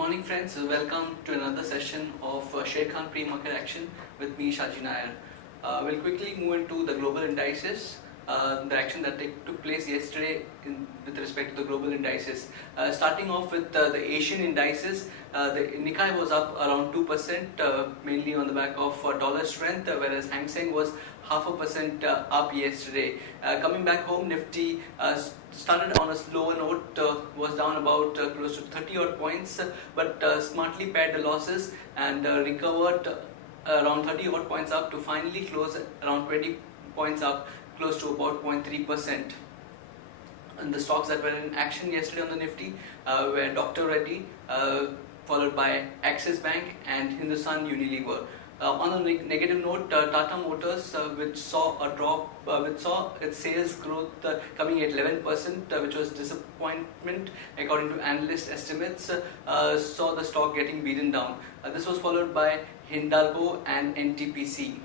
morning friends, welcome to another session of Sharekhan pre-market action with me Shaji Nair. We'll quickly move into the global indices, the action that took place yesterday with respect to the global indices. Starting off with the Asian indices, the Nikkei was up around 2%, mainly on the back of dollar strength, whereas Hang Seng was 0.5% up yesterday. Coming back home, Nifty started on a slower note, was down about close to 30 odd points, but smartly paired the losses and recovered around 30 odd points up to finally close around 20 points up, close to about 0.3%. And the stocks that were in action yesterday on the Nifty were Dr. Reddy, followed by Axis Bank and Hindustan Unilever. On a negative note, Tata Motors, which saw a drop, which saw its sales growth coming at 11%, which was disappointment according to analyst estimates, saw the stock getting beaten down. This was followed by Hindalco and NTPC.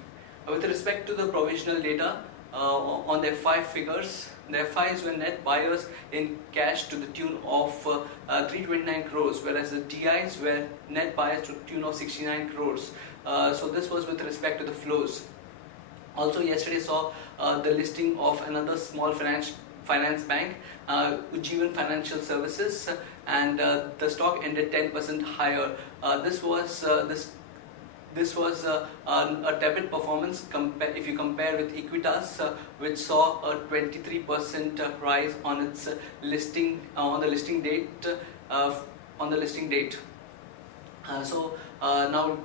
With respect to the provisional data, on their five figures, their FIs were net buyers in cash to the tune of 329 crores, whereas the TIs were net buyers to the tune of 69 crores. So this was with respect to the flows. Also yesterday saw the listing of another small finance bank, Ujjivan Financial Services, and the stock ended 10% higher. This was a tepid performance if you compare with Equitas, which saw a 23% rise on its listing on the listing date. Now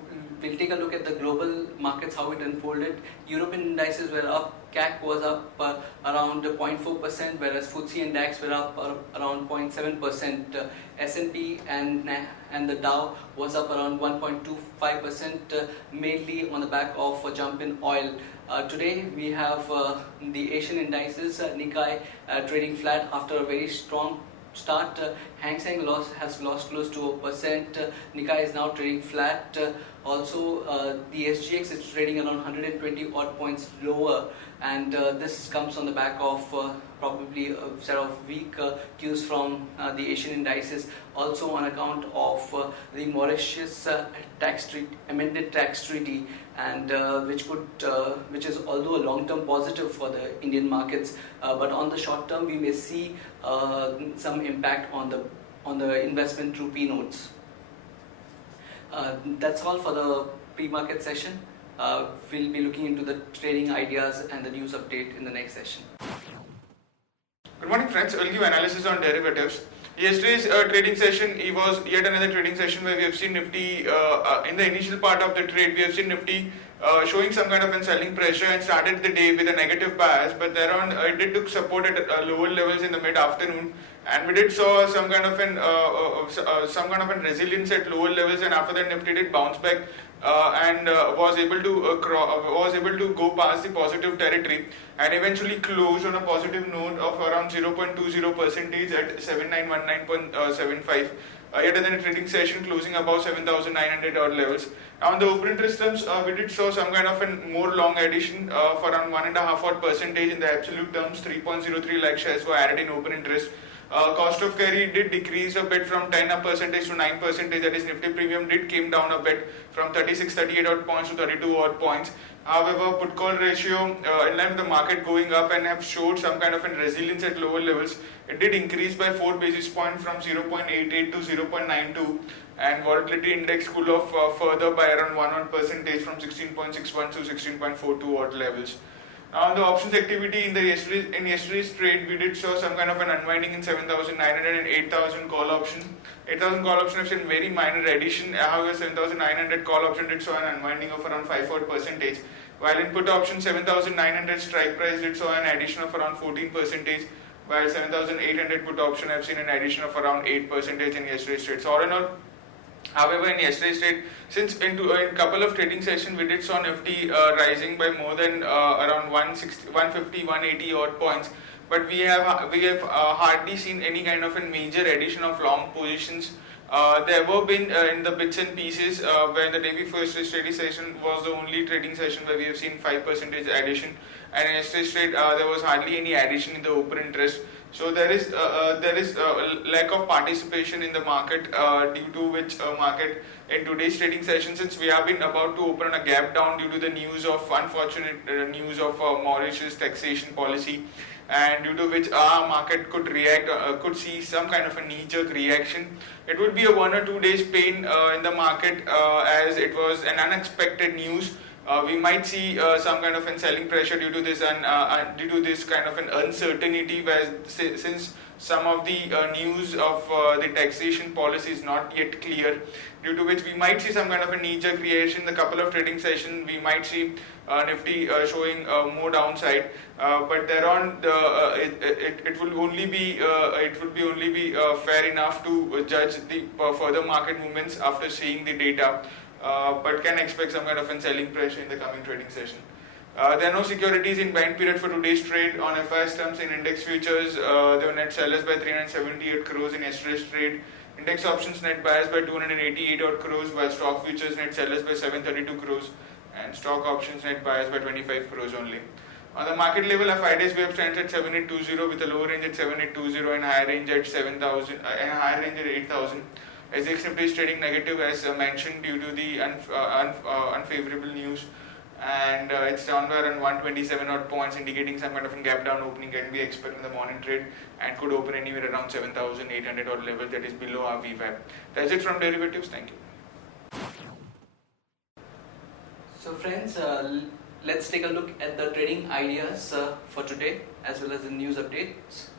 we'll take a look at the global markets, how it unfolded. European indices were up. CAC was up around 0.4%, whereas FTSE and DAX were up around 0.7%. S&P and the Dow was up around 1.25%, mainly on the back of a jump in oil. Today we have the Asian indices, Nikkei trading flat after a very strong start. Hang Seng has lost close to 1%. Nikkei is now trading flat. Also, the SGX is trading around 120 odd points lower, and this comes on the back of probably a set of weak cues from the Asian indices. Also on account of the Mauritius amended tax treaty, and which is although a long-term positive for the Indian markets, but on the short term we may see some impact on the investment through P notes. That's all for the pre-market session. We'll be looking into the trading ideas and the news update in the next session. Good morning friends, we'll give analysis on derivatives. Yesterday's trading session was yet another trading session where we have seen Nifty, in the initial part of the trade, we have seen Nifty showing some kind of selling pressure and started the day with a negative bias, but thereon it did took support at lower levels in the mid-afternoon, and we did saw some kind of an resilience at lower levels, and after that Nifty did bounce back and was able to go past the positive territory and eventually closed on a positive note of around 0.20% at 7919.75. Yet another trading session closing above 7,900 odd levels. Now on the open interest terms, we did show some kind of a more long addition for around 1.5 odd percentage in the absolute terms. 3.03 lakh shares were added in open interest. Cost of carry did decrease a bit from 10% to 9%. That is, Nifty premium did came down a bit from 38 odd points to 32 odd points. However, put call ratio in line with the market going up and have showed some kind of a resilience at lower levels. It did increase by 4 basis points from 0.88 to 0.92, and volatility index cooled off further by around 1% from 16.61 to 16.42 odd levels. Now, the options activity in yesterday's trade, we did show some kind of an unwinding in 7,900 and 8,000 call option. 8,000 call option have seen very minor addition. However, 7,900 call option did show an unwinding of around 5%. While in put option 7,900 strike price did show an addition of around 14%. While 7,800 put option have seen an addition of around 8% in yesterday's trade. So all in all, however, in yesterday's trade, since in couple of trading sessions, we did saw Nifty rising by more than around 150, 180 odd points, but we have hardly seen any kind of a major addition of long positions. There were been in the bits and pieces where the day before yesterday's trading session was the only trading session where we have seen 5% addition, and in yesterday's trade there was hardly any addition in the open interest. So there is lack of participation in the market, due to which market in today's trading session, since we have been about to open a gap down due to the news of unfortunate news of Mauritius taxation policy, and due to which our market could react, could see some kind of a knee-jerk reaction. It would be a 1 or 2 days pain in the market, as it was an unexpected news. We might see some kind of an selling pressure due to this, and due to this kind of an uncertainty, where since some of the news of the taxation policy is not yet clear, due to which we might see some kind of a knee-jerk reaction. In a couple of trading sessions, we might see Nifty showing more downside, but thereon it will only be fair enough to judge the further market movements after seeing the data. But can expect some kind of a selling pressure in the coming trading session. There are no securities in bind period for today's trade. On FIS terms, in index futures, they were net sellers by 378 crores in yesterday's trade. Index options net buyers by 288 odd crores, while stock futures net sellers by 732 crores, and stock options net buyers by 25 crores only. On the market level, our 5 days wave stands at 7820 with a lower range at 7820 and higher range at 7000 and higher range at 8000. SGX Nifty is trading negative, as mentioned, due to the unfavorable news, and it's down by around 127 odd points, indicating some kind of a gap down opening can be expected in the morning trade, and could open anywhere around 7,800 odd level, that is below our VWAP. That's it from derivatives. Thank you. So friends, let's take a look at the trading ideas for today, as well as the news updates.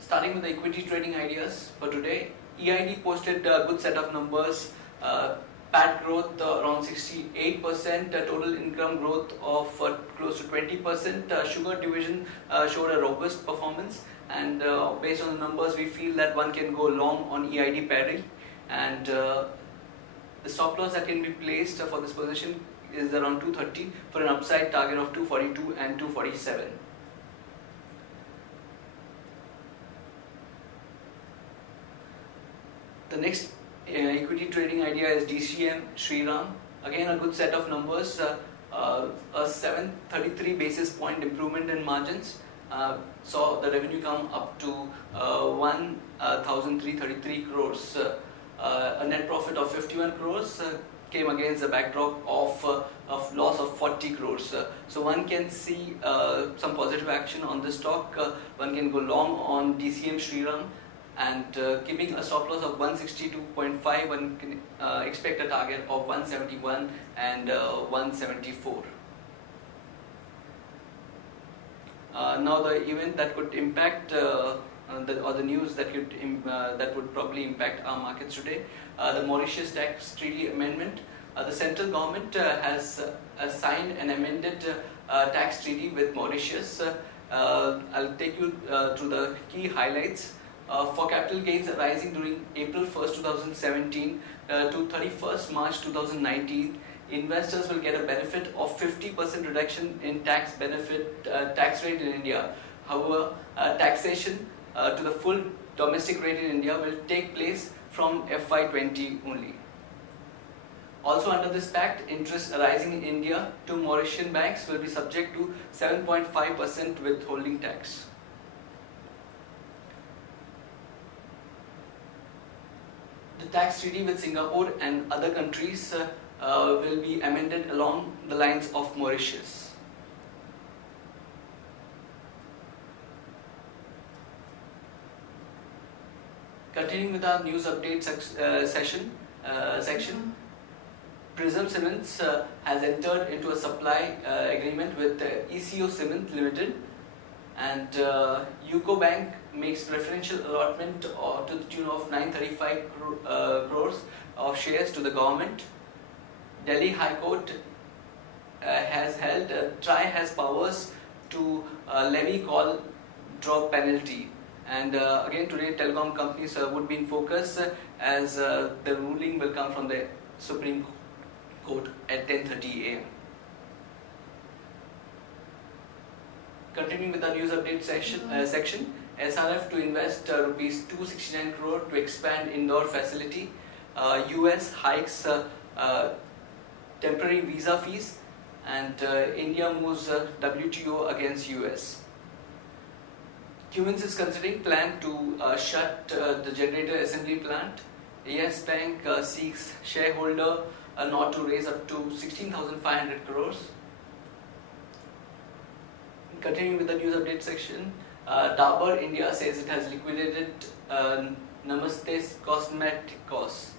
Starting with the equity trading ideas for today, EID posted a good set of numbers. PAT growth around 68%, total income growth of close to 20%. Sugar division showed a robust performance, and based on the numbers, we feel that one can go long on EID parity, and the stop loss that can be placed for this position is around 230 for an upside target of 242 and 247. The next equity trading idea is DCM Shriram. Again, a good set of numbers. A 733 basis point improvement in margins. Saw the revenue come up to 1,333 crores. A net profit of 51 crores came against the backdrop of loss of 40 crores. So one can see some positive action on this stock. One can go long on DCM Shriram, and keeping a stop loss of 162.5, one can expect a target of 171 and 174. Now the event that could impact the news that would probably impact our markets today, the Mauritius tax treaty amendment. The central government has signed an amended tax treaty with Mauritius. I'll take you through the key highlights. For capital gains arising during April 1st, 2017 to 31st March 2019, investors will get a benefit of 50% reduction in tax rate in India. However, taxation to the full domestic rate in India will take place from FY20 only. Also under this pact, interest arising in India to Mauritian banks will be subject to 7.5% withholding tax. The tax treaty with Singapore and other countries will be amended along the lines of Mauritius. Continuing with our news update section, Prism Cements has entered into a supply agreement with ECO Cement Limited, and UCO Bank makes preferential allotment to the tune of 935 crores of shares to the government. Delhi High Court has held TRAI has powers to levy call drop penalty, and again today telecom companies would be in focus as the ruling will come from the Supreme Court at 10:30 a.m. Continuing with our news update section, SRF to invest rupees 269 crore to expand indoor facility. US hikes temporary visa fees, and India moves WTO against US. Cummins is considering plan to shut the generator assembly plant. Yes Bank seeks shareholder not to raise up to 16,500 crores. Continuing with the news update section, Dabur India says it has liquidated Namaste's cosmeticos.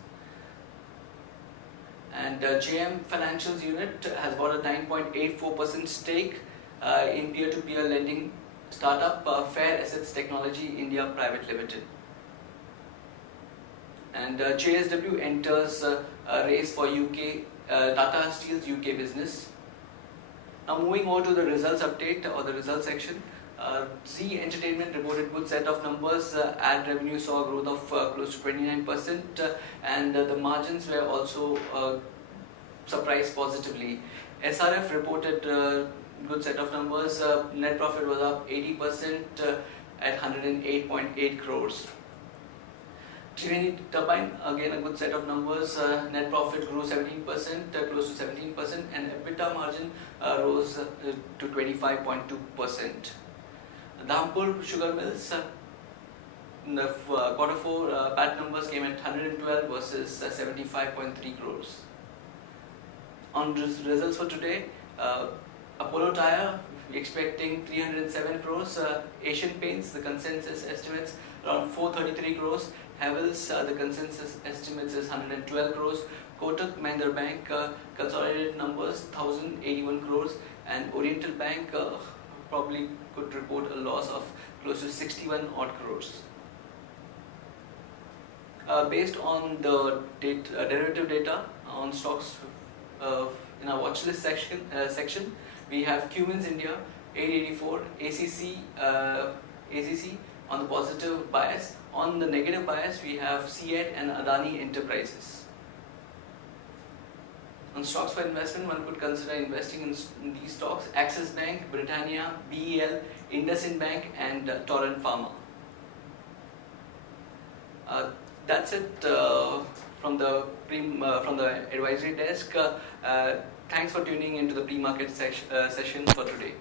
And JM Financials unit has bought a 9.84% stake in peer-to-peer lending startup Fair Assets Technology India Private Limited. And JSW enters a race for UK Tata Steel's UK business. Now moving on to the results update or the results section. Z Entertainment reported good set of numbers. Ad revenue saw a growth of close to 29%, and the margins were also surprised positively. SRF reported good set of numbers. Net profit was up 80% at 108.8 crores. Triveni Turbine, again a good set of numbers. Net profit grew 17%, close to 17%, and EBITDA margin rose to 25.2%. Dhampur Sugar Mills, in the quarter 4 PAT numbers came at 112 versus 75.3 crores. On results for today, Apollo Tyre, we're expecting 307 crores. Asian Paints, the consensus estimates around 433 crores. Havells, the consensus estimates is 112 crores. Kotak Mahindra Bank, consolidated numbers 1081 crores, and Oriental Bank probably could report a loss of close to 61 odd crores. Based on the derivative data on stocks in our watch list section, we have Cummins India 884, ACC on the positive bias. On the negative bias, we have CEAT and Adani Enterprises. On stocks for investment, one could consider investing in these stocks: Axis Bank, Britannia, BEL, IndusInd Bank, and Torrent Pharma. That's it from the advisory desk. Thanks for tuning into the pre-market session for today.